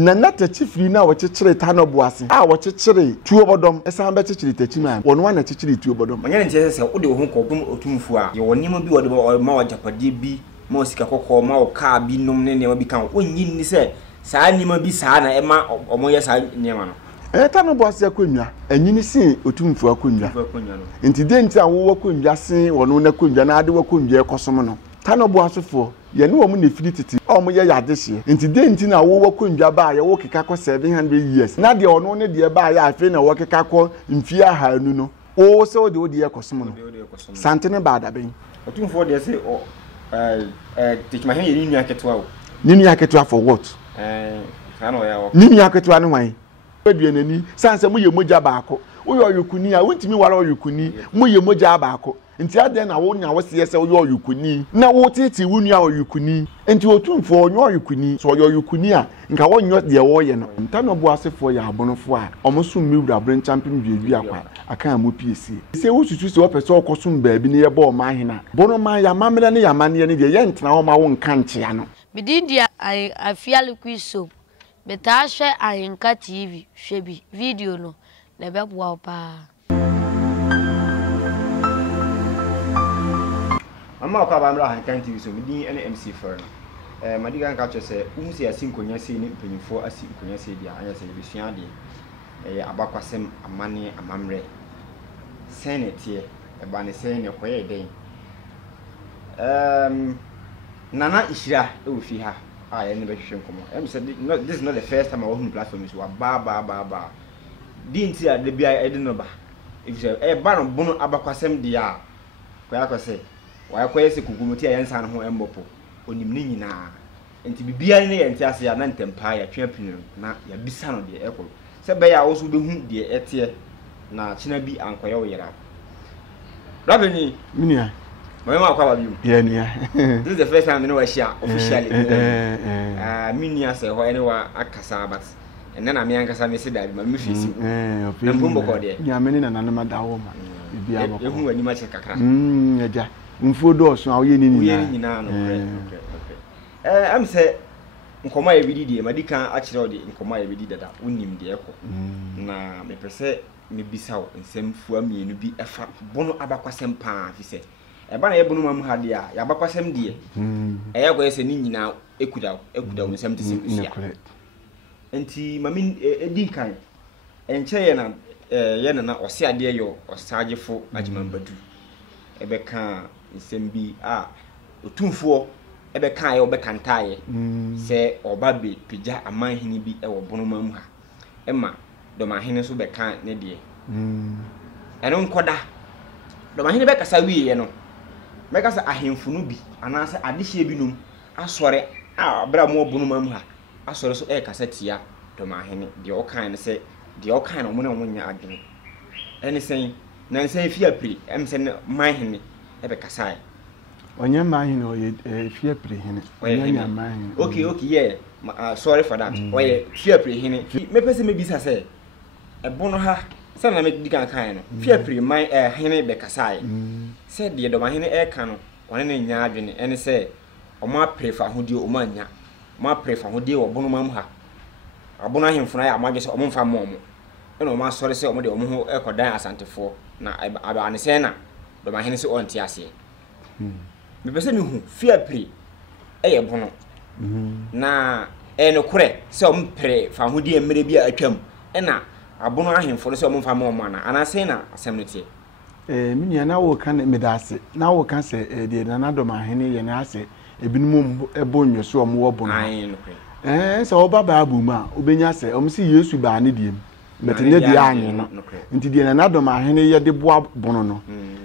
na nata chifiri na wochechire tano boase a wochechire tuo bodom esan be chechire tachima wono na chechire tuo bodom onye nche se wo de wo ko otumfu a ye wonimo bi wo de ma wajapade bi ma sika kokko ma wo ka bi nom ne ne bi kan onyi ni se saa nima bi saa na ema omoye saa niema no tano boase akonwa anyini si otumfu akonwa nti de nti a wo wakonwa se wono na konwa na ade wakonwa ekosom no tano boasefo ye ne wo mu ne firi titi o ye yade hye nti de nti na wo wakonwa ba ye wo keka ko 700 years na de ono ne de ba ya afi na wo keka ko mfi ahanu no o se o de ekosom no santene ba da ben otumfo de se o teachma he ye ni aketwa o ni aketwa for what kano ya wo ni aketwa no wan eduenani sanse mu ye moja baako wo yo yukuni a wontimi wara oyukuni mu ye moja baako nti ade na wo nya wo se ye wo oyukuni na wo titi wunu a oyukuni nti otumfo onyo oyukuni so oyukuni a nka wo nyo de wo ye no ntano bo asefo ya abonofo a omosum miwura bren champion biabi akwa aka mu piesie se wo susu se wo pese okosum baabi ne ye ba o ma hena bono ma ya mamre ne ya mane ne de ye ntena wo ma wo nka nchea no bididia I feel quiso betashe ahinka TV shebi video no na be bua pa amma ka ba mra ahinka TV so bidin ene MC for no madiga nka che unsi asinkonya se ni mpanyifo asinkonya se dia anya se besua de abakwasem amane amamre senete ba ne sen ne koye den nana ishira e wo fi ha I never should come. Said this is not the first time I was on platform. So ba. Didn't see the BI I didn't know. If you a baron bono abakwasem dia, Quaco say, why quasi Kukumuti and San Ho Embopo, Onimini na, and to be behind and Tassia and Empire champion, na ya bisan of the apple. Said by also be whom dear Etia, na Chinabi and Quayoyera. Rabini, Minia. Mama kwa biu. This is the first time I know I share officially. Minia say ho anywhere akasa but and then I'm yankasa me say that my mufisi. Mbumbo ko de. Ya meni na nanama dawo ma. Bibia bako. Ehu ani ma che kakra. Eja. Mfuo do so awo ye ni ni. Ye ni na no. Okay. Am say nkoma ye bidi de madika a kire de nkoma ye bidi dada unim de eko. Na me pese me bisawo nsem fu amienu bi efa bono abakwasem pa fi se. Eba na yebunu mam ha dia ya bakwasem die eya ko yese ni nyina ekudaw no sem te sefia enti mami edi kan enche ye na ose ade yo osagefo agimambadu ebeka nsem bi a otumfuo ebeka ye obeka ntaye se oba be pija amanhini bi e wo bono mam ha ema do mahene so beka ne die eno nkoda do mahene beka sa wiye no meka sa ahemfunu bi anase adehye bi num asore abra mo bunu mam ha asore so kasa tia to mahene de okan ne se de okan no mo na mo nya adwene ene sen na sen fi apri em sen mahene be kasa onye mahene oye fi apri hene onye nya mahene okay yeah sorry for that oye fi apri hene me pese me bisa se ebono ha sana me dikan kan no fi apri man hene be kasa se de do mahene ka no one ne nya adwene ene se o ma prefer hodie o ma nya ma prefer hodie wo bono mam ha abono ahemfuna ya magye se o mfa momo ene o ma sori se o mo de o mo ho ekodan asantefo na aba ne se na do mahene se on ti ase me pese me hu fi apri eye bono na ene kure se o mpre fa hodie mmere bi atwam ena abono ahemfo se o mfa momo na anase na asemnetie minya na wo kan medase na wo kan se de na do mahene ye na ase ebinum ebo nyoso omo wo bono se oba baabu ma obenya se omsi Yesu ba ne diem metene de anye no nti de na do mahene ye de boa bono no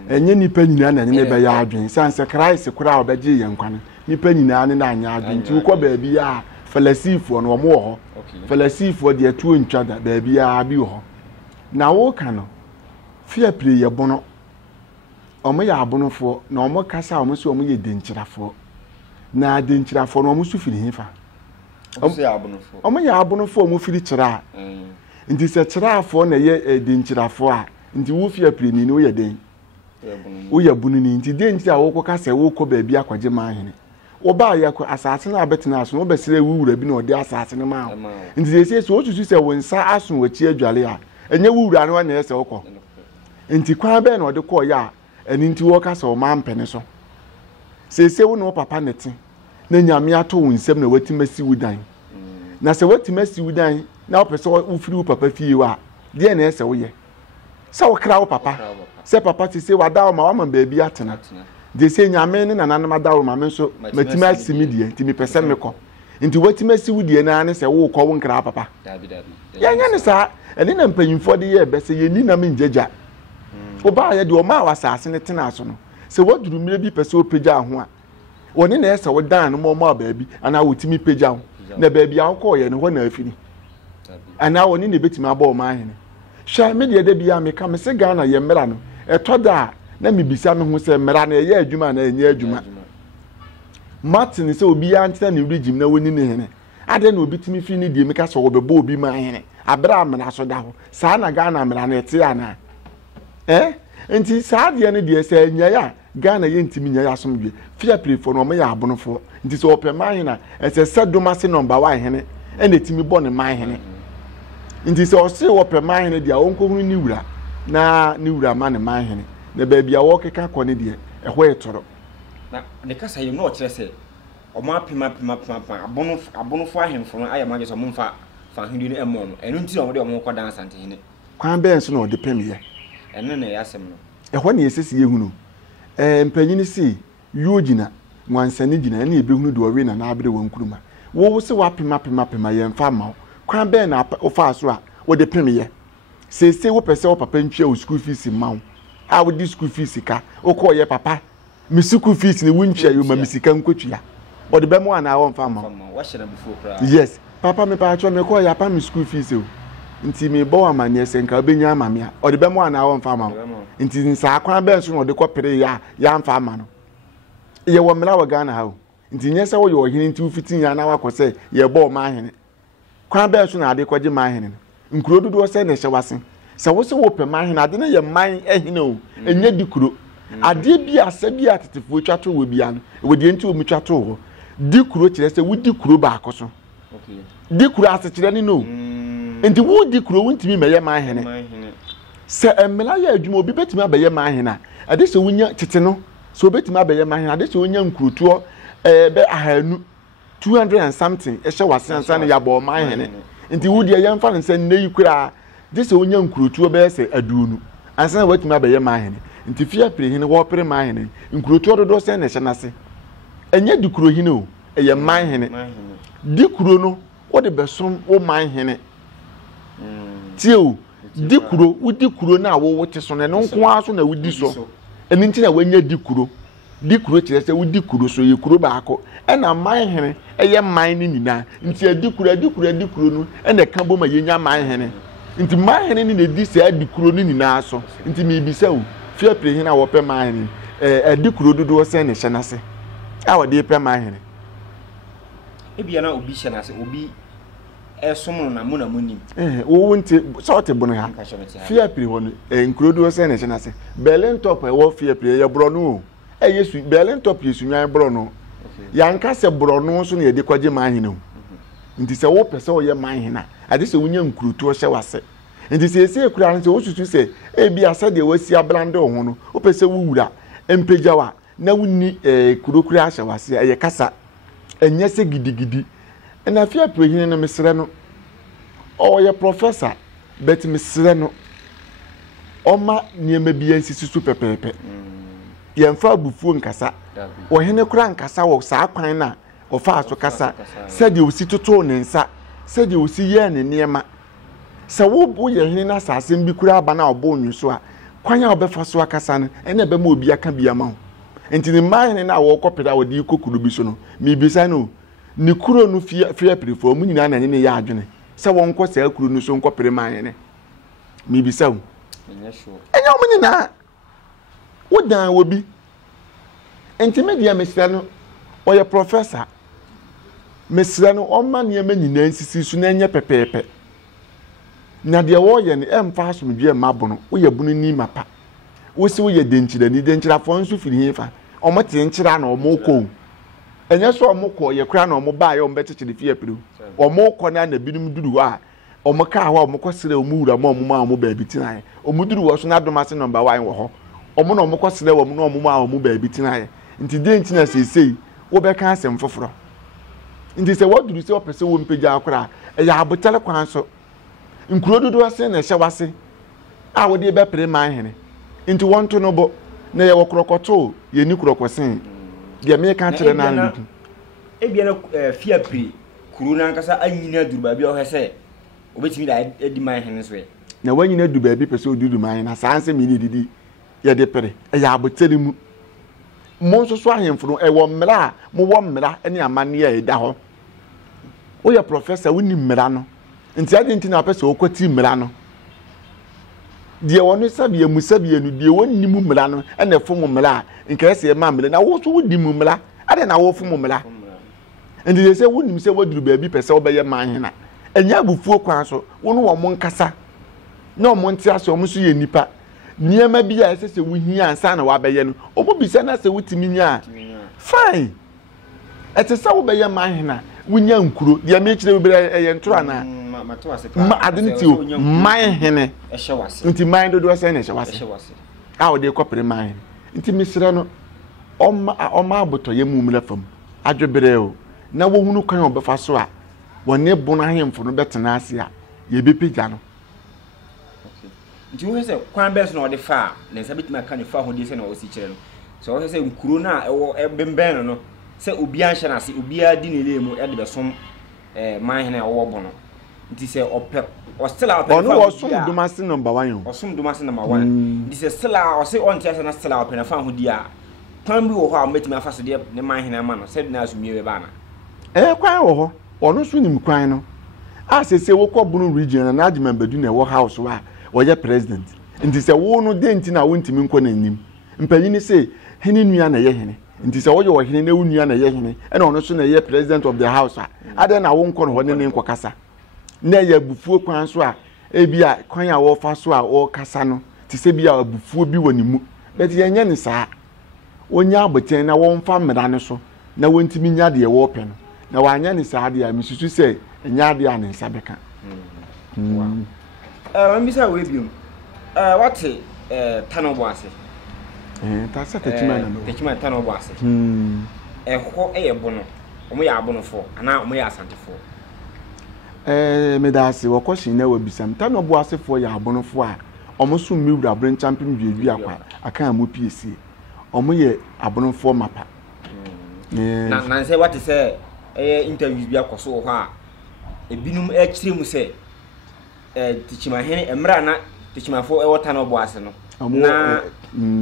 enye nipa nyina na ne be ya adwen sanse Christ kura obegye ye nkwan nipa nyina ne na anya adwen nti ko baabi ya falasifo no omo ho falasifo de atu ntwada baabi ya bi ho na wo kan no fia pire ye bono omo ya abonofo na omo kasa omo so omo ye denchirafo na denchirafo no omo su firi hifa omo ya abonofo omo firi kira nti se kirafo na ye denchirafo a nti wo fia pire ni no ye den wo ya bunu ni nti denchira wo ko kasa wo ko ba bia kwaje mahene oba yakọ asase na abetina aso obesire wuwura bi na ode asase ne ma nti sese so otutu se wonsa aso wachi adwale a enye wuwura ne na ese okọ nti kwan be na ode kọ ya eni nti wo ka so ma mpene so sese wo no papa neti na nyame ato wonsem na watimasi wudan na se watimasi wudan na opese wo firi wo papa fie wa de na ese wo ye se wo kra wo papa se papa ti se wada wo ma wa man baabi atena de se nyame ne nananam adawo ma me so matima asimi die nti me pese me kɔ nti watimasi wudie na ne se wo kɔ wo nkra papa ya nya ne sa ene na mpanyimfo de ye bese ye ni na me njagya oba ya de o ma wasase ne tena so no se waduru mire bi pese opagya ho a woni na ese wo dan no mo baabi ana wotimi pagya ho na baabi a kɔ ye ne ho na afiri ana woni ne betimi aba o ma hene hwa me de bia me ka me se Ghana ye mmera no etoda na mibisa me ho se mmera na ye adwuma na enye adwuma Martin se obi ya ntena ne regime na woni ne hene ade na obi timi fi ne die me ka so wo bebo obi ma hene abra amena so da ho saa na Ghana mmera na ete ana nti saa de ne de se nya ya Ghana ye ntimi nya ya asomdwe fia prefo no me ya abonofo nti se opɛ ma hene ese sedoma se number 1 hene ene timi bɔ ne ma hene nti se o se opɛ ma hene de a onkohunu ni wura na ni wura ma ne ma hene na baabi a wo keka kɔ ne de ɛhɔ etoro na ne kasa yem na o kyerɛ sɛ o ma pima abonofo ahemfo no ayama gye so mo mfa fa hindi ne emo no enu nti o de o mo kɔ dan asante hene kwan bɛn so na o de pem ye ene na ya asɛm no ɛhɔ ne yesesi yehunu mpanyini si yogina nwansani gina na ebehunu de owe na na abere wankuruma wo se wa pima ye mfa ma kwan bɛn na o fa so a o de pem ye se wo pese wo papa ntwa o school fees ma wo a wo di school fees ka o kɔ ye papa mi school fees ne wuntwa yo ma misika nkotua o de bɛmo ana wo mfa ma wa hyɛ na before kra yes papa me pa atwa me kɔ ya pa mi school fees o nti me bo amane senka obenya amame a o de bɛmo ana wo mfa ma nti nsa kwan bɛn so no de kɔ pere ya mfa ma no ye wo mra wa Ghana ha o nti nyɛ sɛ wo ye ohene nti ufitin ya na wakɔ sɛ ye bo ma hene kwan bɛn so na ade kɔgye ma hene nkuro dodo sɛ ne hye wasen sɛ wo se wo pɛ ma hene ade ne ye man ehene o enye dikuro ade bi asa bi atetefo twato wo bia no wo de nti wo mu twato ho dikuro kyerɛ sɛ wo dikuro ba akoso okay dikuro ase kyerɛ ne no nti wo dikuro wontimi mɛyɛ ma hene sɛ emela ya adwuma obi betimi abɛyɛ ma hene ade sɛ wonya tete no so betimi abɛyɛ ma hene ade sɛ wonya nkurotuo be ahanu 200 and something ehye wasensa ne ya bɔ ma hene nti wo de yɛmfa ne sɛ nne yikura de sɛ wonya nkurotuo bɛyɛ sɛ aduonu ansa na watimi abɛyɛ ma hene nti fia pere hene wo pere ma hene nkurotuo dodo sɛ ne hye nase enye dikuro hene o ɛyɛ ma hene dikuro no wo de besom wo ma hene tieo dikuro wo dikuro na wo wote so ne nko aso na wodi so eni nti na wanya dikuro kyerɛ sɛ wo dikuro so ye kuro baako ɛna man hene ɛyɛ man ne nyina nti dikuro no ɛna ka bɔ ma yenya man hene nti man hene ne na di sɛ dikuro no nyina so nti me bisa wo fia pere hene a wo pɛ man hene dikuro dodo sɛ ne hye nase a wo de pɛ man hene ebia na obi hye nase obi esomo na mo na monim wo wonte sort bono ha fia pere ho nkuro dodo sɛ ne hye nase Berlin top wo fia pere ye bro no yesu Berlin top yesu nwan bro no yanka se bro no so na ye de kwaje man hene nti se wo pese wo ye man hene ade se wonya nkurutu o hye wase nti se ese ekura no se wo susu se bi asa de wasi ablande ho no wo pese wo wura empegyawa na wuni kurokura hye wase ye kasa enye se gidigidi na afia prehine no mesre no o ye professor bet mesre no oma niema bia nsisi su pepepe yemfa abufuo nkasa wo hene kura nkasa wo saa kwan na wo fa aso kasa sɛde wo si toto ne nsa sɛde wo si yɛ ne niema sɛ wo ye hene na asase bi kura aba na obo nwuso a kwan a obefa so akasa no ene be ma obi aka bia ma ho enti ne ma hene na wo kopeda wo de kokuru bi so no mi bisa no ni kuro no fia prefo mu nyina na ne ya adwene sɛ won kɔ saa kuro no so nkɔpere ma hene mi bisa wo enye wo nyina wo dan wo bi enti media mesra no oye professor mesra no o ma ne ma nyina nsisi su na enye pepepe na de wo ye ne emfa asomdwe mabono wo ye bunu ni mapa wo si wo ye denkyira ni denkyira fo nso firi hifa o mo te nkyira na o mo ko enye so omukọ ye kura na omuba ye ombetete de fie piru omukọ na na binum duru a omka ho omukọ sire omura ma omuma omuba bitina omuduru wo so na domase number 1 wo ho omo na omukọ sire wo na omuma omuba bitina ye nti de ntina sesei wo be kan asem foforo nti se woduru se opese wo mpagya akora ya abotele kwan so nkuro dodo ase na hye wase a wo de be pere man hene nti wonto no bo na ye wokrokoto ye ni krokosen de me kan kire na ndu ebia na fia pri kuro na nkasa anyina duru ba bia o hese obetimi da edi man hene so na wanyina du ba bi pese odudu man na sanse mi ni didi ye de pere ya abotele mu mo so so ahemfo no e wo mmra mo wo mmra ene amane ya eda ho wo ya professor woni mmra no nti ade nti na pese okoti mmra no die wono sabe ya musabe no die wonni mu mmra no ene fo mo mmra nka ese ma mmra na wo so wodi mu mmra ade na wo fo mo mmra nti ye se wonni se waduru ba bi pese obeye man hena enya abufuo kwan so wono wo mo nkasa na mo nti ase o mo so ye nipa niema bi a ese se wuhia ansa na wabeye no obo bisa na se wutimi nya fine etesa wo beye man hena wunya nkuro dia me kire bi eye ntura na ma adenti o man hene ehye wase nti man dodo ase na ehye wase a wo de kopere man nti misira no oma aboto ye mu mura fam adwebere o na wo hunu kan obefa so a wone bona ahemfo no betena ase a ye bepigya no nti wo hese kwan bes na ode fa na nsa bitima ka ne fa ho de se na wo si kire no so wo hese nkuro na ewo bemben no se obi anhye na se obi adi ne lemu e de besom man hene wo bo no nti se opep o still out ono wo sum domasi number 1 o sum domasi number 1 nti se still o se on tia se na still out pe na fa ho di a kwan bi wo ho a metimi afa so de ne man hene ma no se na asumie be ba na kwan wo ho ono so nim kwan no a se wo kọ bunu region na adjuma bedu na wo house wa wo ye president nti se wo no de nti na wo ntimi nko na nim mpanyini se hene nua na ye hene nti se wo ye wo hene na wo nua na ye hene e na ono so na ye president of the house a ade na wo nko no ho ne nko kasa na ye bufuo kwan so a ebia kwan a wo fa so a wo kasa no ti se bia bufuo bi woni mu bet ye nya ni saa wonya aboten na wo mfa mmera ne so na wo ntimi nya de ye wo pe no na wanya ni saa de a misusu se nya de a ne nsa beka mbisa we biom what tanobo ase ta sa techima na no techima tanobo ase ho eye bono omo ya abono fo ana omo ya asante fo me da ase wo question na wa bisam tanobo ase fo ya abono fo a omo so miwura bren champion dwedwi akwa aka mo PSC omo ye abono fo mapa na say what say interviews bi akoso ho a ebinum akire mu say tichima hene emra na tichima fo ewota no bo ase no na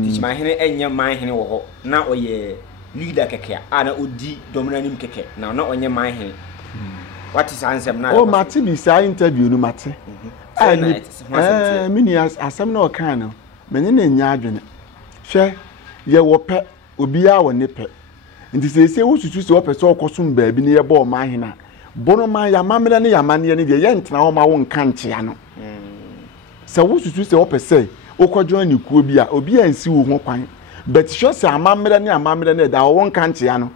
tichima hene enya man hene wo ho na oye leader keke a na odi dominanim keke na onye man hene what is answer na o mati bi sa interview no mati mini asam na o kan no menye na nya adwene hwe ye wo pe obi a wo ne pe nti se wo susu se wo pe se okosum ba bi ne ye bo man hene bono man ya mamre ne ya mane ne de ye ntena wo ma wo nka nchea no se wo susu se wo pese okojo ani kuo bi a obi ansi wo ho kwan but sure se amamre ne da wo nka nchea no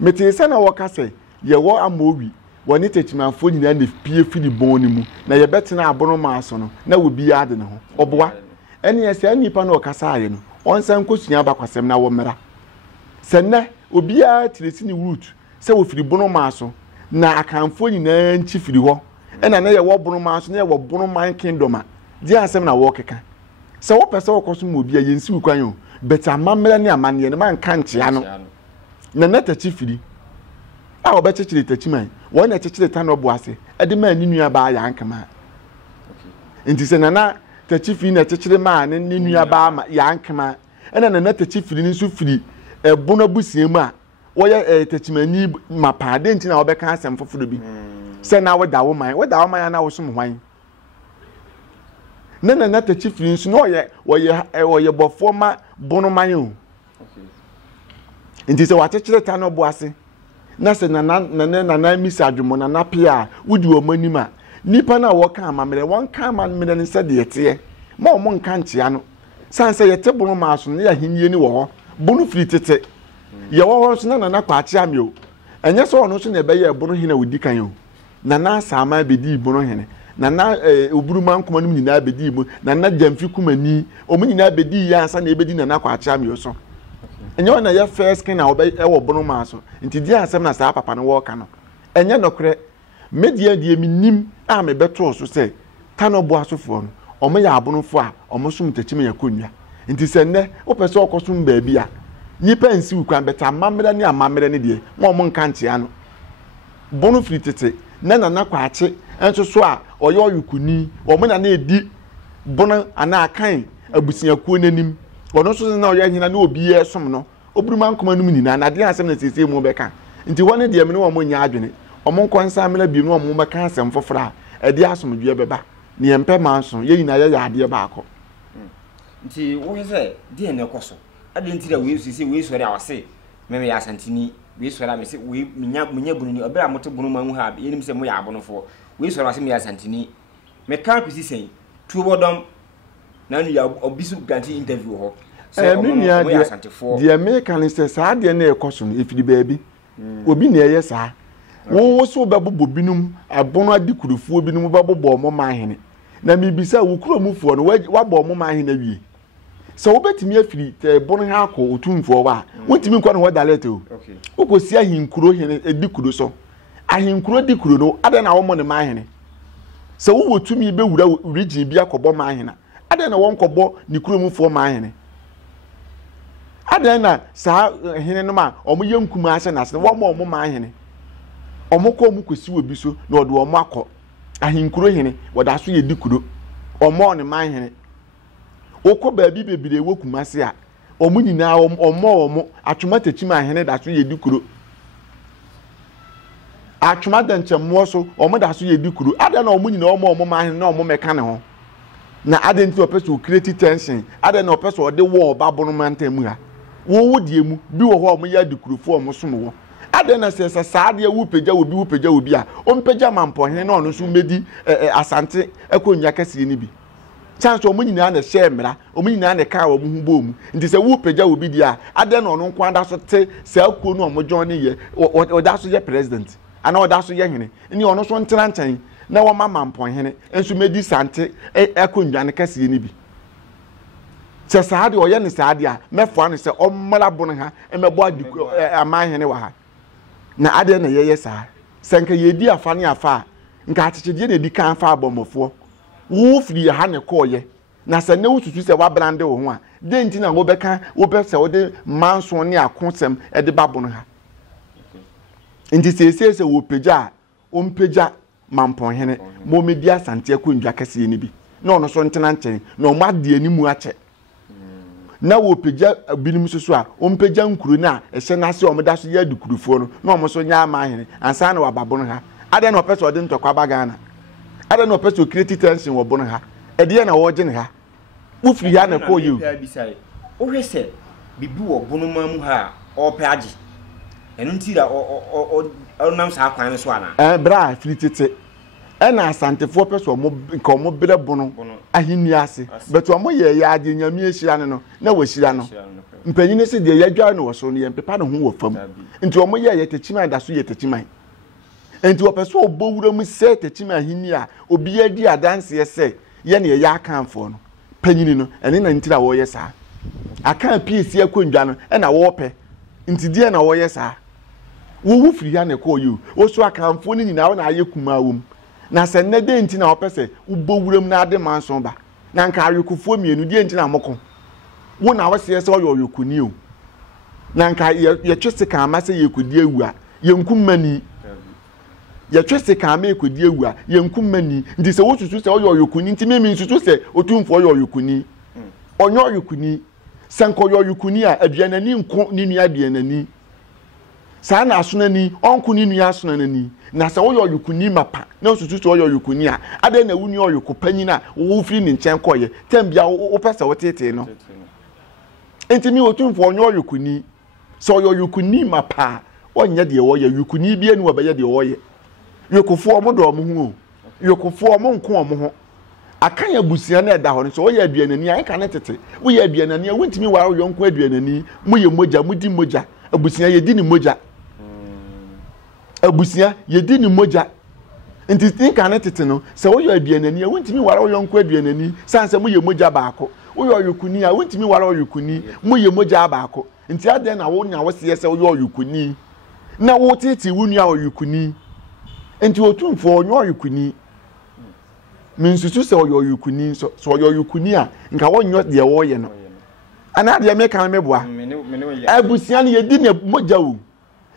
meti se na wo ka se ye wo amowi woni techimafo nyina na pie fidi bon ni mu na ye betena abono ma so no na wo bi ade ne ho oboa ene ye se anipa na okasa aye no onsan kosua bakwasem na wo mera se ne obi a tiresi ni root se wo fidi bono ma so na akanfo nyina nchi firi ho ena na ye wo bono ma so na ye wo bono man kingdom a di asem na wo keka se wo pese wo koso mo bia ye nsi kwan yo bet amamela ne amane ne man kan tia no na na tachi firi a wo be chechire tachi man wo na chechire ta no bo ase e de man ni nua ba ya ankama nti se na tachi firi na chechire man ni nua ba ma ya ankama ena na tachi firi nsu firi e bono busiemu a woye techimani mapa de nti na wo be kan asem foforo bi se na wo da wo man na wo som hwan na techifiri nso no woye bofo ma bono man o nti se wa chechire ta no bo ase na se na misa adwomo na pia wudi wo manima nipa na wo kan amamere won kan amamere ne se de yete ma o mo nka ntia no san se yete bono ma so ne ya hinie ni wo ho bono firi tete ye wo so na kwa ache ame o enye so ono so na ebe ye ebono hene wodi kan o na sama bedi ibono hene na oburuma nkoma no nyina bedi ibo na jamfi kumani o mu nyina bedi ya ansa na ebedi na kwa ache ame o so enye ona ye first kin na obe e wo bono ma so nti di asem na sa papa no wo ka no enye nokre media die minim a me beto so se tano bo asofo no omo ya abonofo a omo sum techime ya konwa nti se nne wo pese okosum ba bia nipa nsi ukwan beta amamere ne amamere ne die mo omo nka ntia no bono firi tete na kwa ache enso so a oye oyukuni omo na edi bono ana akan abusiakuo nanim ono so na oye hina na obi ye som no oburuma nkoma num nyina na de asem na sese mu beka nti wone de me no omo nya adwene omo nkonsa amela bi no omo beka asem fofora edi asomdwe beba ne yempe manso ye nyina ye ade ba akọ nti wo hese de ne koso ade nti da we sese we sori awase me ya santini we sori am se we munya bunu ni obera moto bunu ma hu ha ye nim se mo ya abonofo we sori awase me ya santini me kan pisi sen tuobodom na nu ya obisu ganti interview ho se mo ya santefo de American se sa de na ekoso no efidi baabi obi na eye sa wo so bebobo binum abono adikurufuo binum bebobo mo mahene na mibisa wo kuro mufuo no wabo mo mahene wie se wo betimi afiri bono ha akọ otumfuo wa wontimi nkwa no ho dalete o okosi ahinkuro hene edikuro so ahinkuro dikuro no ade na wo mo ne mahene se wo wotumi be wura region bi akọbọ mahene ade na won kọbọ ni kuro mufuo mahene ade na sa hene no ma omo yankuma ase na se wo mo mahene omoko omukosi obi so na odo omo akọ ahinkuro hene wada so ye dikuro omo ne mahene okọ baabi bebire wokumase a omo nyina omo atwoma tachima hene da so ye dikuro atwoma danchemo so omo da so ye dikuro ada na omo nyina omo mahene na omo meka ne ho na ada nti opeso create tension ada na opeso ode wo ba bono mantamu ha wo die mu bi wo ho omo ya dikuro fo omo som wo ade na se saade wu pagya obi a o mpagya mampo hene na ono so medi asante akonya kase ni bi chance o munyina na share mra o munyina na ka wo mu hu bom nti se wu pagya obi dia ade na ono nko anda so te se akuo no omo join ye o da so ye president ana o da so ye hene ni ono so ntira nchan na wo mampo hene enso medi sante akonya na kase ni bi se saade o ye ne saade a mefo an se o mmala bono ha emebo adiku ama hene wa ha na ade na yeye saa senka yedi afa ne afa nka atechede na edi kan afa abomofo wo firi ha ne koye na se ne wututu se wa brande wo ho a de nti na wo beka wo be se wo de manso ne akonsem e de babono ha nti se wo pagya o mpagya mampon hene mo media sante akondwa kase ni bi na ono so ntena nchen na o made animu ache na wo pagya binim so a o mpagya nkuru na ehye na se o meda so ya dukurufuo no na o so nya ama hene ansa na wababono ha ade na opeso de ntokwa bagana ade na opeso create tension wo bono ha ede na wo gene ha wo firi ya na ko you o hwese bibi wo bono mamu ha o pe age enu ntira o nam sa kwan so ana bra firi tete ena asantefo peso mo nka mo bere bono ahini ase beto mo ye ya age nyame ehira ne no na wo hira no mpanyine se de yadwa no wo so no ye mpepa no ho wo fam nti o mo ye techima da so ye techima enti wo peso obowura mu se techima ahini a obi adi adanse ye se ye ne ye akanfo no panyini no ene na ntira wo ye sa akan PC akondwa no ena wo pe nti die na wo ye sa wo wu firi ya ne ko you wo so akanfo ni nyina wo na aye kuma wo na se ne de nti na wo pese ubowuram na ade manso ba na nka ayekufuo mienu die nti na moko wo na wo se se wo yokuni o na nka ye twese kan ma se yekudi ewu a yenkum mani ye twese kan ma yekudi ewu a yenkum mani nti se wo susu se wo yokuni nti memi susu se otumfo yokuni onyo yokuni sanko yokuni a aduanani nko ni nua aduanani sa na asonani onku ni nua asonani na se wo yokuni mapa na susu se wo yokuni a ade na wuni yokopanyina wo firi ni nchen koye tembia wo pese wo tete no enti mi otumfo onyo yokuni so yokuni mapa onye de wo ye yokuni bia ni wo be ye de wo ye yokofo omo do omo hu yokofo omo nko omo ho akan ya busia na eda ho so wo ye aduanani an ka ne tete wo ye aduanani a wontimi wa yonko aduanani mo ye moja mudi moja abusia yedi ni moja abusia yedi ni moja nti tinka ne tete no se wo yo aduanani a wontimi wara wo yonko aduanani sanse mo ye moja baako wo yo yukuni a wontimi wara wo yukuni mo ye moja baako nti ade na wo nya wo se wo yo yukuni na wo tete wunu a wo yukuni nti otumfo onyo yukuni minsusu se wo yo yukuni so yo yukuni a nka wo nyo de wo ye no ana de me kan meboa abusia ne yedi ne moja wo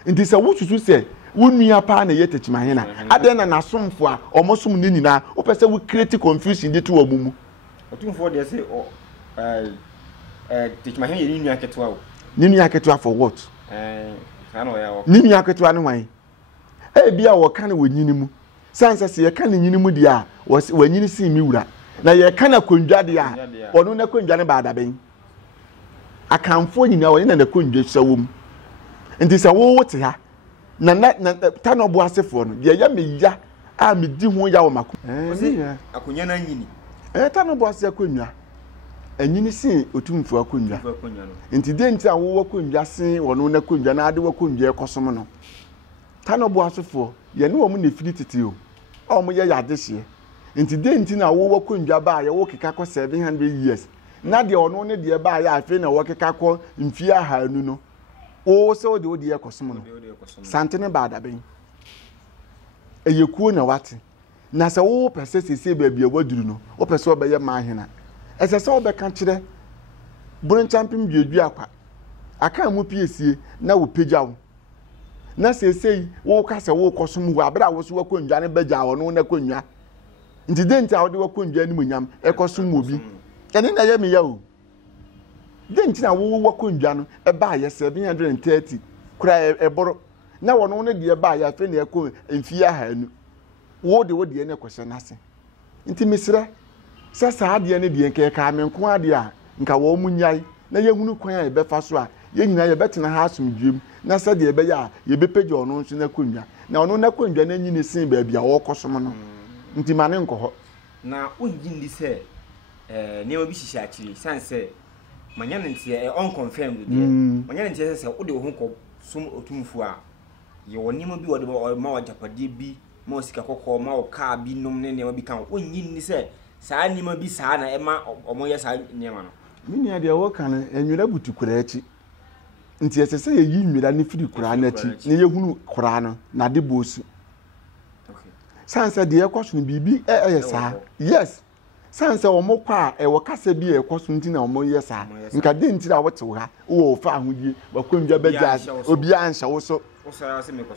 nti se wo susu se wunua pa na yetechima hena aden na nasomfo a omosom ne nyina wo pese wo create confusion de to omumu otumfo de say techima hena ye nua ketewa wo nua ketewa for what ano ya wo nua ketewa no wan bia wo kan wo nyini mu sansa se ye kan nyini mu dia wo nyini si mi wura na ye kan akondwa dia ono na akondwa ne baada ben akamfo nyina wo na akondwa hyawom nti se wo wote ha na tanobo asefo no de ya meya a medi ho ya wo mako akonya na nyini tanobo ase akonwa anyini si otumfu akonwa nti de nti a wo akonwa se wono na akonwa na ade akonwa ekosom no tanobo asefo ye ne wo mu na firi tete o mo ye yadehye nti de nti na wo akonwa ba ya wo keka ko 700 years na de ono ne de ba ya afi na wo keka ko mfi ahanu no o se o de o de ekosom no santene baada ben eyekuo na wate na se wo pese sese ba bia waduru no o pese o be ye ma hena ese se o be kan kire bron champion biedu akwa aka mu piesie na wo pegyawo na sese wo ka se wo kosom wo abra wo so wakondwa ne begya wo no na konwa nti de nti a wo de wakondwa ni munyam ekosom obi ene na ye me ya o de nti na wo wakondwa no e ba ye 730 kura eboro na wono ne de ba ya fe na ekọ mfia hanu wo de ne kwose nase nti misira sasa ade ne de nke ka menko ade a nka wo munyai na yehunu kwan a ye befa so a ye nyina ye betena ha asomdwem na sa de be ya ye bepeje ono nso na konwa na ono na konwa na nyine sin ba bia wo kosom no nti mane nko ho na onyi ndi se ne obi hihia akiri sanse manya ntie unconfirmed de manya ntie se wo de ho ko sum otumfu a ye woni mo bi wo de ma wa japade bi ma osika kokko ma o ka bi num ne ne bi kan onyi ni se saa ni ma bi saa na e ma omo ye saa ne ma no mini ade wo kan enwira butu kura achi nti esese ye yi nwira ne firi kura na achi ne ye hunu kura no na de bosu okay sansa de ekoso no bibi saa yes sansa omo kwa wo kasa bi ekoso nti na omo ye saa nka de nti na wote ha wo fa ahodie wakondwa bagya obi anhya wo so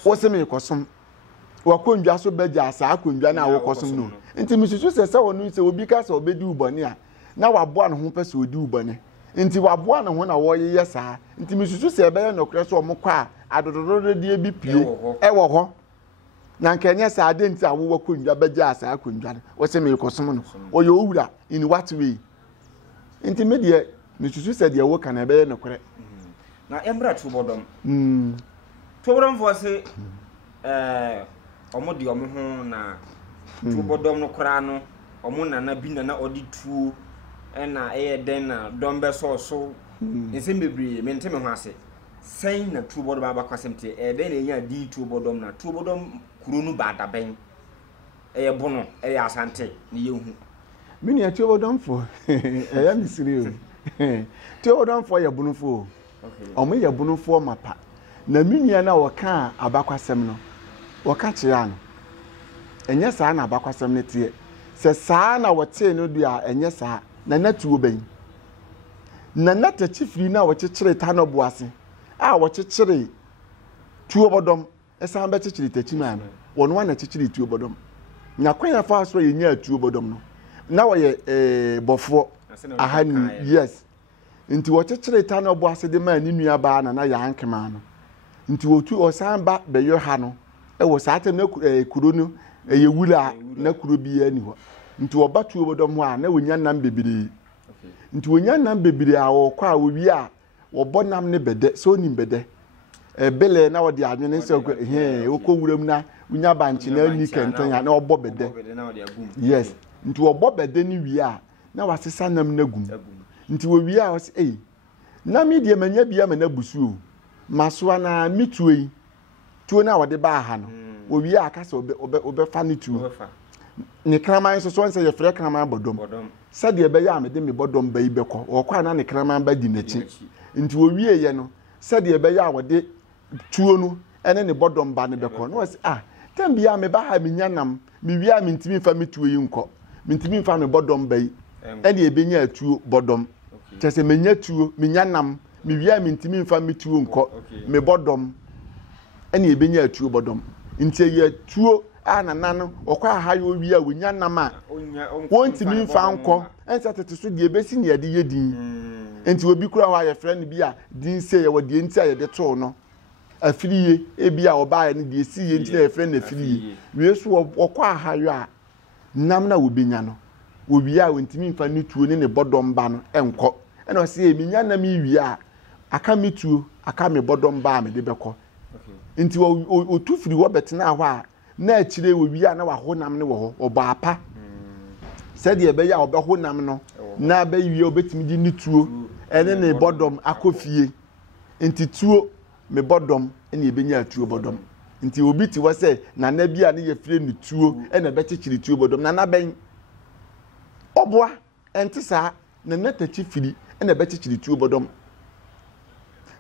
wo se me kosom wakondwa so bagya saa akondwa na wo kosom no nti misusu se wonu se obi kasa obedi ubone a na waboa no ho pese odi ubone nti waboa no ho na wo ye saa nti misusu se ebe ye nokre so omo kwa adododo die bi pie wo ho na nkenya saa de nti awo wakondwa bagya saa akondwa wo se me kosom no wo ye owura in what way nti me de misusu se de wo kana ebe ye nokre na embra tubodom tubodom fo se omo de omo ho na tubodom no kra no omo nana bi nana odi tuo na den na dombe so nsem bebre me nteme ho ase sen na tubodom aba kwasemte den na nya di tubodom na tubodom kuro no bada ben bono asante ne yehu mini ya tubodom fo ya misiri o tubodom fo ya bunu fo okay omo ya bunu fo mapa na mini ya na woka abakwasem no woka kira no enye saa na abakwasem ne tie se saa na wote no du a enye saa na natuo ben na natachifiri na wochechire tanobo ase a wochechire tuo bodom esa be chechire tachima wono wa na chechire tuo bodom na kwanya fa so ye nya tuo bodom no na wo ye bofo ahani yes nti wochechire tanobo ase de ma ni nua ba na ya ankema no nti wotu osamba be yo ha no e wo saatem na kuro no ye wula na kuro bi ani ho nti obatu obodom ho a na wonya nam bebiri nti wonya nam bebiri a wo kwa wo wi a wo bonam ne bede so nim bede bele na wo de anwene se wo ko wuram na wonya banchi na ni kenten ya na obo bede yes nti obo bede ni wi a na wasesa nam na gum nti wo wi a wo se na mi de manya bia ma na busu masoa na mituo yi tuo na wode ba ha no owie aka se obefa ne tuo ne kraman so nse ye frɛ kraman bodom sɛde ebe ya amede me bodom ba yi bɛkɔ wɔkɔ na ne kraman ba di n'akyi nti owie ye no sɛde ebe ya wode tuo no ene ne bodom ba ne bɛkɔ no wase tambia me ba ha me nyanam me wia me ntimi fa me tuo yi nkɔ me ntimi fa me bodom ba yi ene ebenya atuo bodom kyese menya tuo me nyanam me wia me ntimi fa me tuo nkɔ me bodom ene ebenya atuo bodom nti ye tuo anana no okwa ahayo wi a wonya nam a wontimi mfa nkɔ ensa tete so de ebesi ne yede yedin nti obi kura wa ye frɛ no bi a din se ye wode nti a ye de to no afiriye ebi a oba ne de esi ye nti na ye frɛ na afiriye wi so okwa ahayo a nam na wobenya no obi a wontimi mfa ne tuo ne bodom ba no enkɔ ena o se eminya nam wi a aka me tuo aka me bodom ba me de bɛkɔ nti o tu firi wo betena hɔ a na akire wo wi a na wa honam ne wo ho obaapa said ye be ya obe honam no na be wi obetimi di ni tuo ene ne bodom akofie nti tuo me bodom ene ebenya tuo bodom nti obi ti wo se na na bia ne ye fire ni tuo ene be chichiri tuo bodom na ben oboa enti sa na natachi firi ene be chichiri tuo bodom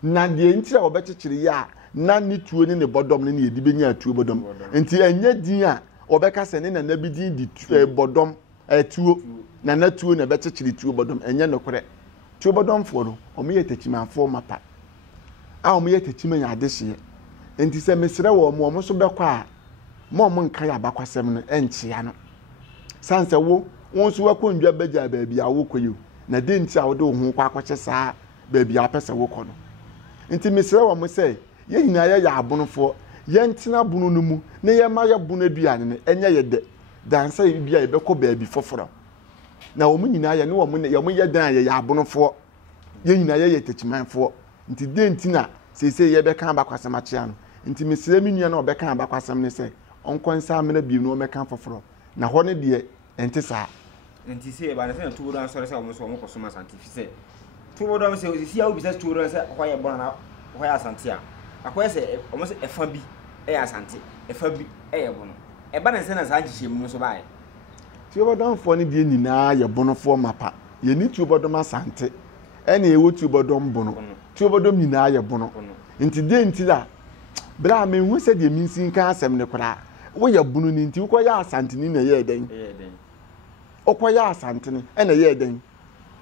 na de ntira obe chichiri ya na ni tuo ni ne bodom ni edi benya tuo bodom nti anya din a obeka se ne na bi din di bodom tuo na tuo na betechiri tuo bodom anya nokore tuo bodom fo no omo ye techimafo mapa a omo ye techima nya adehye nti se mesere wo omo so bekọ a mo nka ya bakwasem no enchia no sanse wo so wakondwa bagya baabi a wo koyo na de nti a wo de wo ho kwa akọche saa baabi a pese wo kọ no nti mesere wo mo se ye nyina ya abonofo ye ntina bunu no mu ne ye ma ya bunu aduane ne enye ye de dansa bia ye bekọ baabi foforo na wo nyina ya ne wo ye mo ye dan ye abonofo ye nyina ye techimanfo nti de ntina sese ye beka abakwasem achia no nti mesire mi nua na obeka abakwasem ne se onkonsa amena bi no meka foforo na ho ne de enti saa nti se ba na se tuwo dan sore se wo so mo kosoma scientific se tuwo dan se si ya obi se tuwo dan se ho ye bona ho ya asante a akoye se omo se efa bi ya asante efa bi ye bono e ba na se na sa agihye mu so bae tuwo dan fo ne de nyina ye bonofo mapa ye ni tuwo dan asante ene ewo tuwo dan bono tuwo dan nyina ye bono nti de nti da bra me hu se de minsin kan asem ne kora wo ye bono ni nti wo ya asante ni na ye den okoya asante ne ene ye den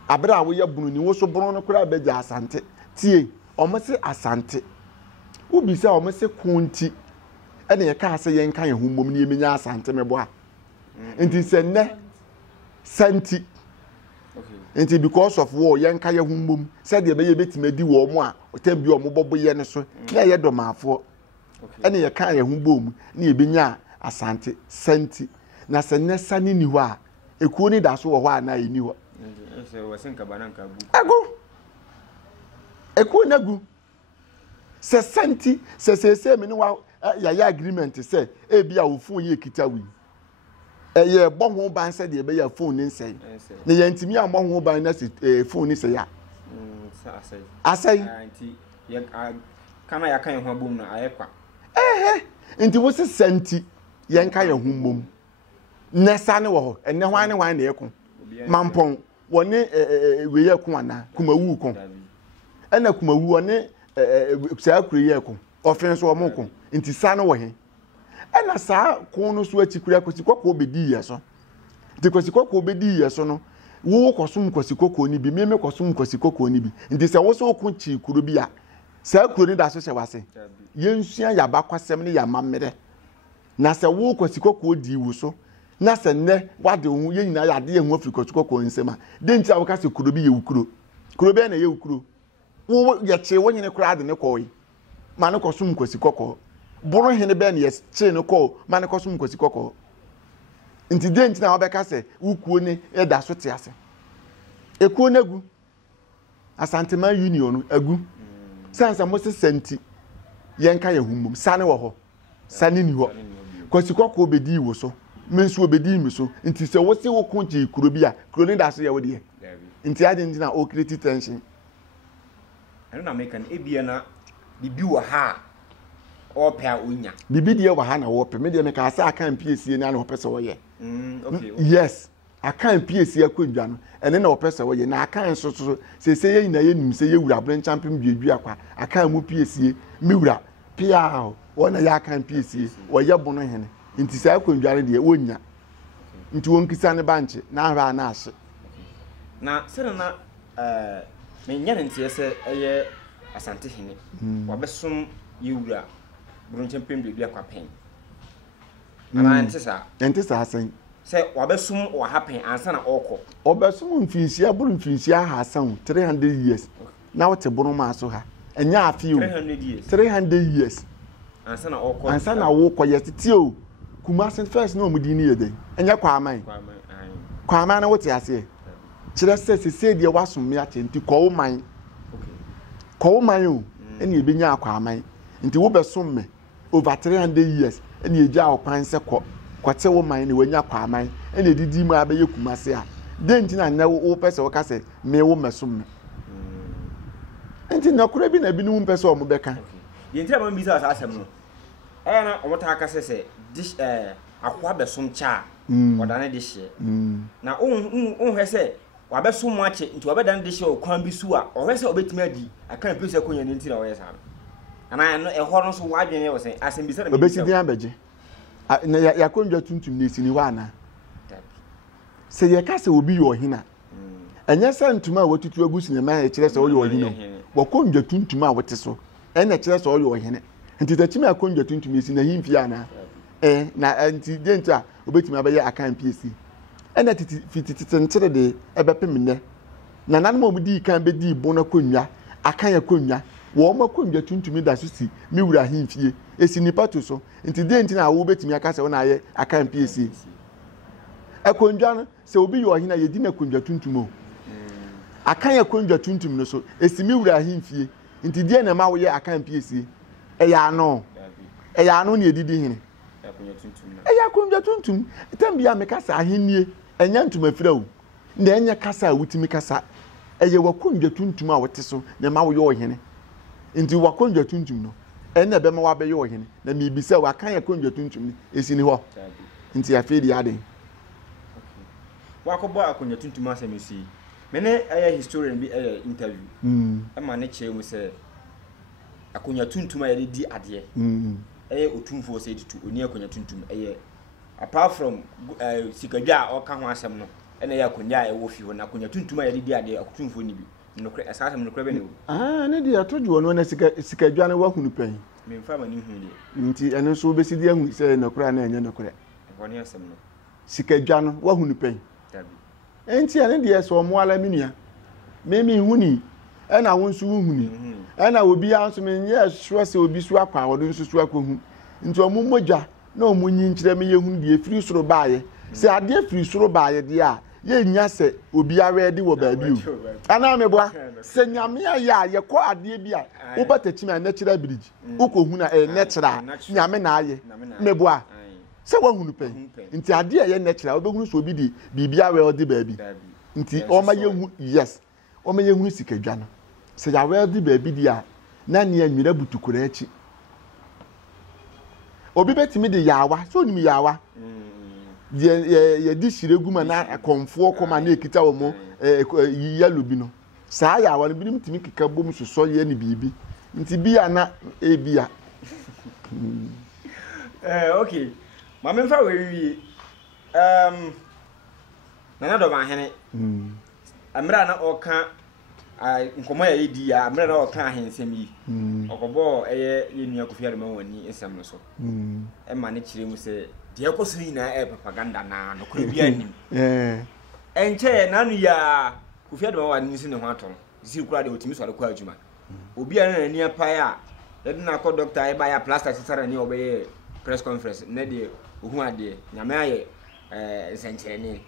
abra wo ye bono ni wo so bono no kora beja asante tie omo se asante ubi se omo se kunti ene ye ka se ye nka ye hummom ni emenya asante mebo a nti se ne santi nti because of war ye nka ye hummom se de be ye betimadi wo mo a otabi omo bobo ye ne so na ye domafo ene ye ka ye hummom ni ebenya asante santi na se ne sani ni ho a ekuo ni da so wo ho a na ye ni ho se wo se nka bananka bu ago ekuo na gu se santi se me ni wa ya agreement se e bia wo phone ye kita wi ye bo ho ban se de be ya phone ni nsei ne ye ntimi am ho ban na se phone ni se ya asai anti ye kana ya kan ho abom na ayekwa nti wo se santi ye nka ye hummom nesa ne wo ho ene hwan ne hwan na yeko mampon woni we ye ko ana kumawu ko ena kumawu woni saa kure ye ko ofin so omo ko nti sa ne wo he ena saa ko no so akikura kosikoko obedi ye so nti kosikoko obedi ye so no wo kosum kosikoko ni bi meme kosum kosikoko ni bi nti se wo so ko chi kuro bi a saa kuro ni da so hye wase ye nsua ya bakwasem ne ya mamere na se wo kosikoko di wo so na se ne wade hu ye nyina ya de ye hu afrikosikoko nsema de nti a wo ka se kuro bi ye wukuro kuro bi na ye wukuro wo ye che wo nyine kura de ne ko yi ma ne kosum kosikoko boro hene be na ye che ne ko ma ne kosum kosikoko nti de nti na wo be ka se wukuo ne e da so te ase ekuo na gu asante man union no agu sansa mo se santi ye nka ye hummom sane wo ho sane ni ho kosikoko obedi wo so mensu obedi mi so nti se wo se wo konji kuro bi a kuro ne da so ye wo de nti ade nti na o create tension eno na make an ebia na bibi wɔ ha ɔpɛ a onya bibi deɛ wɔ ha na wɔpɛ me deɛ me ka sa aka MPSC na wɔpɛ sɛ wɔyɛ okay yes aka MPSC akɔndwa no ɛne na wɔpɛ sɛ wɔyɛ na aka nso so sɛ yɛ nyina yɛ nim sɛ yɛ wura brɛ champion biedua akwa aka mu PSC me wura pia wɔna yɛ aka MPSC wɔyɛ bono hene nti sɛ akɔndwa no deɛ wɔnya nti wɔnkisa ne banche na ahwa na ahye na sɛ na me nya ne ntie sɛ ɛyɛ asante hene wabɛsom yɛwura bronche pem biedua akwa pen ana nte sa asen sɛ wabɛsom wɔ ha pen ansa na ɔkɔ ɔbɛsom mfinsia buru mfinsia ha asan 300 years na wote bono ma so ha enya afi o 300 years ansa na ɔkɔ ansa na wo kɔ yɛtete o Kumasi first na omudi ni yɛden enya kwaman na wote ase kyerɛ sɛ sese deɛ wasom me akyɛ nti kɔwo man o ɛne ebenya akwaman nti wo bɛsom me over 300 years ɛne egya okwan sɛ kɔte wo man ne wanya kwaman ɛne didi mu abɛyɛ Kumasi a den nti na nya wo pɛ sɛ wo ka sɛ me wo mɛsom me nti na kura bi na bi no pɛ sɛ ɔmo bɛka yɛnti ama bi sɛ asɛm no ɛyɛ na ɔmo ta aka sɛ dish akwa bɛsom cha ɔdane de hye na onhwɛ sɛ wabɛsom mu akye nti wabɛdane de hye okwan bi so a ɔhwɛ sɛ obetumi adi aka pɛ sɛ konya ne nti na ɔyɛ saa ana no ɛhɔ no so wadwene wɔ sɛ asɛm bi sɛ na obesi dia abɛgye na yakondwa tuntum ne sini wa ana sɛ yɛ ka sɛ obi yɛ ɔhena ɛnyɛ sɛ ntuma a watutu agu sinema yɛ kyerɛ sɛ ɔyɛ ɔhena wɔkondwa tuntum a wote so ɛna kyerɛ sɛ ɔyɛ ɔhena nti tachimi akondwa tuntum esi na himfi ana na nti dent a obetumi abɛyɛ aka MPSC ɛna titi ntere de ɛbɛpem ne na nanom omudi kan bedi bono konwa aka ya konwa wo ma konwa tuntum da so si mi wura himfie esi nipa to so nti dent na wo betumi aka sɛ wo na ayɛ aka MPSC akondwa no sɛ obi yɛ ɔhena yɛ di na konwa tuntum o aka ya konwa tuntum no so esi mi wura himfie nti die na ma wo yɛ aka MPSC ɛyɛ ano ne edidi hene ɛyɛ akondwa tuntum tambia me kasa ahenie ɛnya ntuma fira o na ɛnya kasa wutimi kasa ɛyɛ wakondwa tuntum a wote so na ma wo yɛ ɔhene nti wakondwa tuntum no ɛna bɛma wa bɛyɛ ɔhene na me bisa wa kan akondwa tuntum ni esi ni hɔ nti afi di ade wakɔbɔ akondwa tuntum asɛm esi me ne ɛyɛ historian bi ɛyɛ interview ɛma ne kyerɛ mu sɛ akondwa tuntum a yɛde di adeɛ ɛyɛ otumfo sɛ ditu oni akondwa tuntum ɛyɛ apart from sikadwa a ɔka ho asɛm no ɛna yɛ akondwa a ɛwɔ fi hɔ na akondwa tuntum a yɛde di adeɛ otumfo ni bi nokre ɛsa asɛm nokre bɛ ne wo ne deɛ atojo no na sikadwa no wahunu pɛn me mfa ma ne hu deɛ nti ɛno nso obesi di ahu sɛ nokre na ɛnyɛ nokre ɛhɔ ne asɛm no sikadwa no wahunu pɛn enti ɛne deɛ sɛ ɔmo ala minua me huni ɛna wo nso huni ɛna obi anso me nyɛ sure sɛ obi so akwa wɔdo nso so akɔhu nti ɔmo mogya na ɔmo nyi nkyerɛ me yɛhu deɛ firi soro baaye sɛ adeɛ firi soro baaye deɛ a yɛnya sɛ obi awɛde wɔ baabi o ana me boa sɛ nyame ayɛ a yɛkɔ adeɛ bi a wobɛtachimi a natural bridge wokɔhu na natural nyame na ayɛ me boa sɛ wahunu pɛn nti adeɛ a yɛ natural wobɛhunu sɛ obi de biribi awɛde baabi nti ɔma yɛhu yes ɔma yɛhu sikadwa no sɛ yɛawɛde baabi di a na nea nwira butukura akyi obi betimi de yawa so nim yawa ye di shiregu ma na konfo koma na ekita wo mo yellow bi no saa yawa no bi nim timi keka bom soso ye ne bibi nti bia na ebia okay ma me fa we na do ma hene amra na oka nkoma ya yedi ya amra na oka ahensem yi okobo eye yenua kofiare ma wani ensem no so e ma ne kire mu se de ekoso yi na propaganda na no kora bi anim enche na nu ya kofiare ma wani si ne ho ato si kura de otimi so ade kwa adwuma obi a na ni apa ya de na ko doctor e ba ya plaster sisara ni obeye press conference na de ohu ade nyame aye senche ni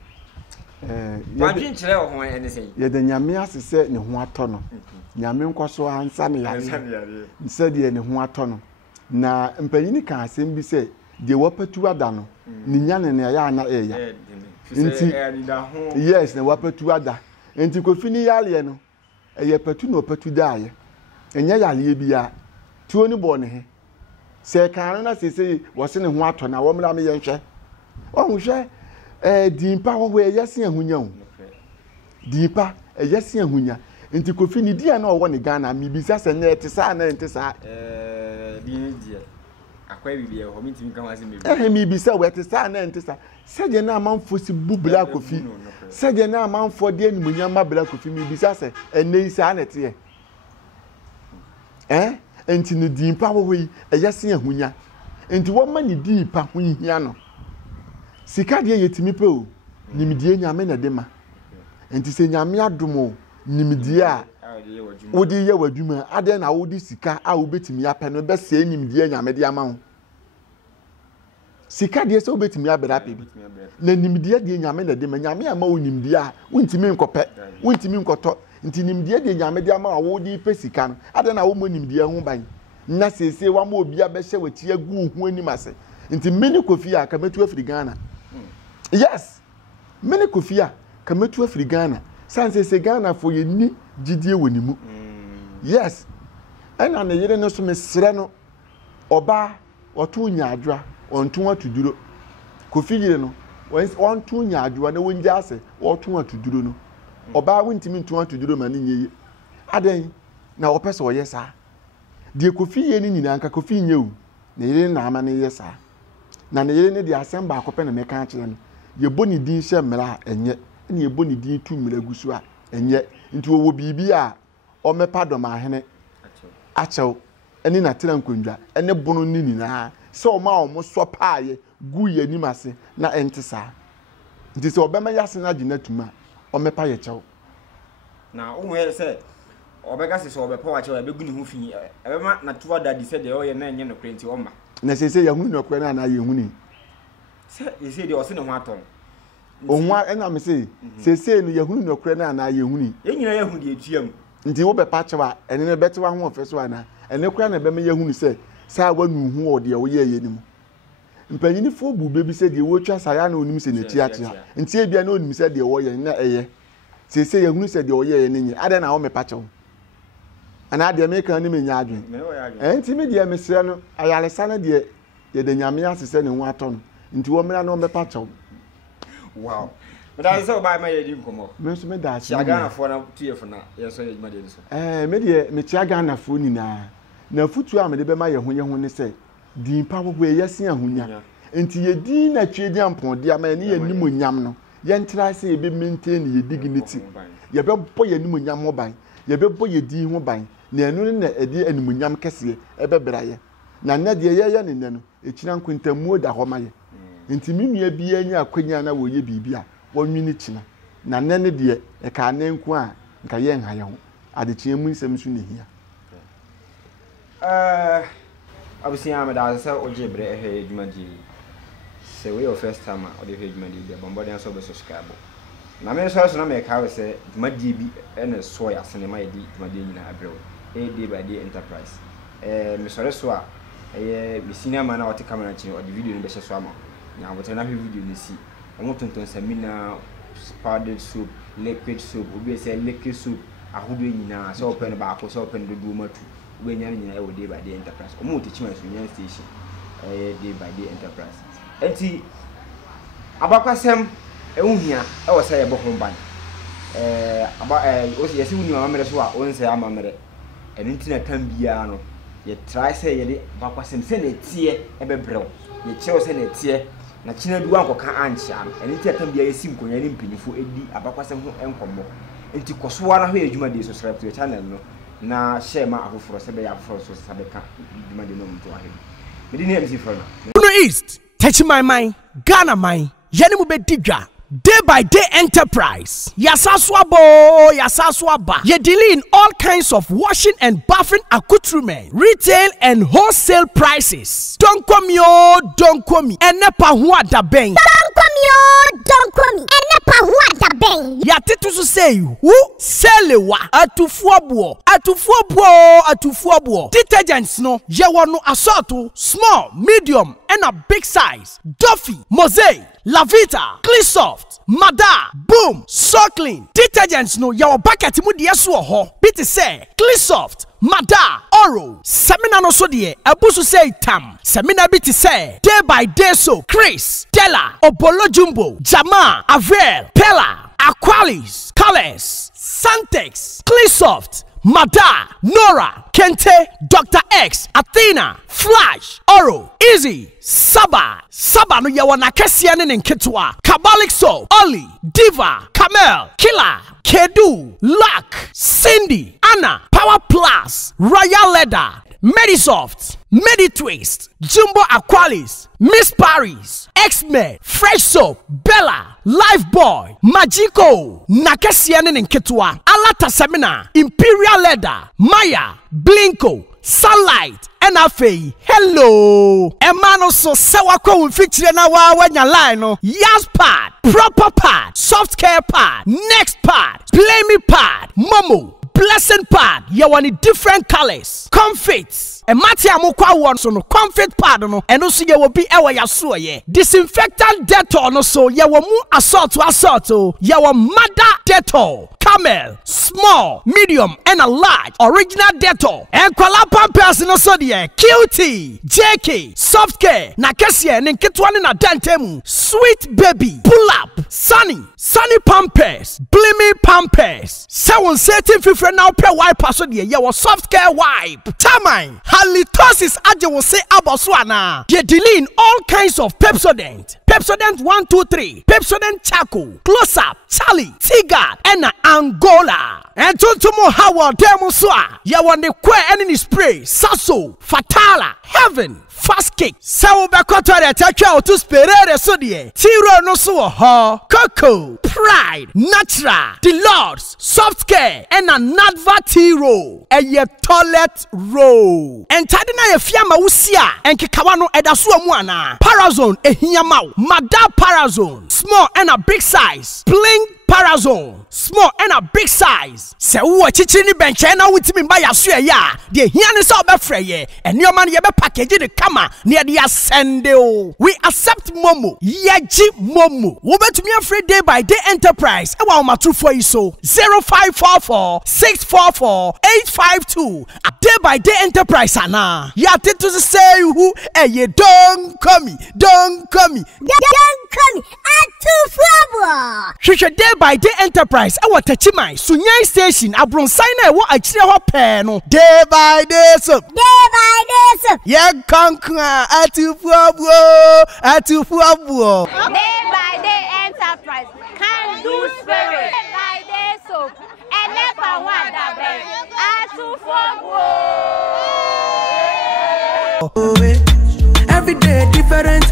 wadwin kyerɛ wo ho ene sɛ yɛde nyame asese ne ho atɔ no nyame nkɔso ansa ne yare nse de ne ho atɔ no na mpanyini ka asɛm bi sɛ de wapatu ada no ne nyane ne ya na eya nti yes ne wapatu ada nti kofi ni yale no ɛyɛ patu no patu daaye enye yale bia tuo ni bɔ ne he sɛ kan na sese wɔse ne ho atɔ na wɔmra me yɛnhwɛ ɔhu hwɛ dimpa hɔ hɔ yɛse ahunya ho dimpa yɛse ahunya nti Kofi ni dia na ɔwɔ ne Ghana mi bisa sɛ ne te saa na nte saa di dia akwa bibia hɔ mi timi kan wase me mi bisa wɔ te saa na nte saa sɛgye na amanfo si bubla Kofi sɛgye na amanfo de animunya mabla Kofi mi bisa sɛ ene yi saa na te enti no dimpa hɔ hɔ yi yɛse ahunya enti wɔma ni dimpa ho hia no sika de yɛtimi pe o nimdie nyame na de ma enti sɛ nyame adomo nimdie a wodi ye wadwuma ade na wodi sika a wobetimi apɛ no be se nimdie nyame de ama ho sika de se wobetimi abera pe bi na nimdie de nyame na de ma nyame ama wo nimdie a wontimi nkɔpɛ wontimi nkɔtɔ nti nimdie de nyame de ama wo wodi pe sika no ade na wo mo nimdie ho ban na sese wa ma obi abɛhyɛ wati agu ho anim ase nti many Kofi a kametu afri Ghana yes many Kofi a kametu afri Ghana sanse se Ghana for ye ni gidie wonimu yes ena na yire no so mesre no oba oto nyaadwa onto atuduro Kofi yire no onto nyaadwa na wonja ase oto atuduro no oba wontimi nto atuduro ma ne nyeye aden na opese oyesa die Kofi ye ni nyina anka Kofi nyewu na yire na ama ne yesa na ne yire ne de asem ba akopɛ na meka akire no ye boni din hye mmra enye ne ye boni din tu mmra gusu a enye nti wo bibi a o mepa dom ahene achew eni na tira nkondwa ene bono ni nyina se o ma o mo so paaye gu ye nim ase na entisa nti se obema yase na gina tuma o mepa ye chew na o he se obega se obepa wa chew ebegu ni ho fi ebema na tuwa dadi se de o ye na enye no krenti o ma na sese ya hunu no kra na ye huni se ese de o se ne ho aton onwa ena me se sese no ye hunu no kra na ye huni enyina ye hunu de etuam nti wo bepa chewa ene ne betewa ho ofeso ana ene kra na be me ye hunu se sa wanu hu o de wo ye ye nim mpanyini fo bu bebi se de wo twa saya na onim se ne tiatia nti ebia na onim se de wo ye na eye sese ye hunu se de wo ye ye nenye ada na wo mepa chew ana de me kan ni me nya adwen nti me de me sere no ayaresa na de ye de nyame asese ne ho aton nti wo mra na wo mepa chew wow but I say buy my yedim komo me so me da chi Ghana fo na tuye fo na ye so yedima de so me de me chi Ghana fo ni na futu a me de be ma ye ho ne se din pa bo ye yesi ahunya nti ye din na twedi ampon de ama ne ye nimonyam no ye ntra se ye be maintain ye dignity ye be bo ye nimonyam ho ban ye be bo ye din ho ban na enu ne edi animonyam kese e be braye na na de ye ne ne no ekira nkontamuo da ho ma ye nti minua bi anya akwanya na wo ye bibia wonwini kina na nene de e ka nanku a nka ye nhaye ho adechie mu nsem su ne hia abusia me da se oje bre ehe edwumadi se we your first time o de ehe edwumadi be bombodin so be subscribe na me so na me ka we se edwumadi bi ene so ya sene ma yedi edwumadi nyina abrew day by day enterprise me sore so a me senior man na o te camera chi o de video ni be so ama na wo te na video ni si omo tonton samina powdered soup liquid soup obi say liquid soup ahodo nyina so open ba ko so open do matu obi nya nyina e wo day by day enterprise omo te chima sunyan station day by day enterprise enti abakwasem ehunhia e wo say e bo homban o yesi wuni mama mere so a o nse ama mere eni ntina kan bia no ye try say ye de abakwasem se na tie e bebrew ye chew se na tie na china duwa nkoka anchia no eni ntina kan bia yesi nkonya ni mpanyifo edi abakwasem ho enkomo enti kosoa na ho edwuma de subscribe to the channel no na share ma afoforo se be ya afoforo so sabeka edwuma de no mto ahe me di na MC Frono Uno East touch my mind Ghana mind yani mu be digwa day by day enterprise yasaswabo yasaswaba ye deal in all kinds of washing and bathing accoutrement retail and wholesale prices don't come enepa ho adaben don't come enepa ho adaben ya titu so say who selewa atufuobo detergents no ye wono assorto small medium and a big size Duffy Mosaic Lavita Cleansoft Mada Boom So Clean detergents no your bucket mu de so ho bit say Cleansoft Mada, Oro, Semina no so de, Abusu say tam, Semina biti say, day by day so, Chris, Della, Obolo Jumbo, Jama, Avel, Pella, Aqualis, Colors, Santex, Clearsoft, Mada, Nora, Kente, Dr. X, Athena, Flash, Oro, Easy, Saba no yawana kesiane nketwa, Kabalik Soap, Oli, Diva, Camel, Killer, Kedu, Luck, Cindy, Anna, Power Plus, Royal Leather, Medisoft, Meditwist, Jumbo Aqualis, Miss Paris, X-Men, Fresh Soap, Bella, Lifeboy, Magico, Nakesiane Nketwa, Alata Semina, Imperial Leather, Maya, Blinko, Sunlight, NFA, hello. Emano so sewako feature na wa wanya line no. Yas pad, proper pad, soft care pad, next pad, play me pad, Momo, blessing pad. You want different colors, comfits. E mati amukwa won so no comfort pad no. Eno so ye will be ewa yaso ye. Disinfectant Dettol no so ye will mu assault o. Ye will Mada Dettol. Camel, small, medium, and a large original Dettol. And kwala pampers no so de QT, JK, soft care, Nakasia, Ninketwani na dantemu, sweet baby, pull up, sunny pampers, blimmy pampers. Someone setting fifre now pre wipe so de ye soft care wipe. Tamine, halitosis aje will say aboswana. Ye dealing all kinds of Pepsodent. Pepsodent 1, 2, 3, Pepsodent Charcoal, Close Up, Charlie, Tigard, and Angola. And Tuntumo Howard Demuswa, Yawande Kwe Enemy Spray, Sasso, Fatala, Heaven, Fast Kick, Sao Bakotare, Takao to Sperere Sodie, Tiro no so ha, Coco, Pride, Natural, The Lords, Soft Care, and a Nadva Tiro, and ye toilet roll. And Tadina Fiamma Usia, and Kikawano Edasua Mwana, Parazone, Ehiamau, Mada Parazone, small and a big size, Bling Parazone, small and a big size. Se uwa chichini benche na witimi mba ya suya ya. Die hiani sa obe freye. And your man yebe package de kama near the ascende o. We accept Momo. Yeji Momo. Ube to me a free day by day enterprise. Ewa umatu for iso. 0544 644 852. A day by day enterprise ana. Ya titu say who ye don't come me. Don't come me. Don't come at 2 Shusha day by day enterprise. Ewa techimai. Sunyai station. Abronsai na ewa achire ho pe no. Day by day so. Day by day so. Ye kankwa atufuabuo. Day by day enterprise can do spirit. Day by day so. And never want that Every day different.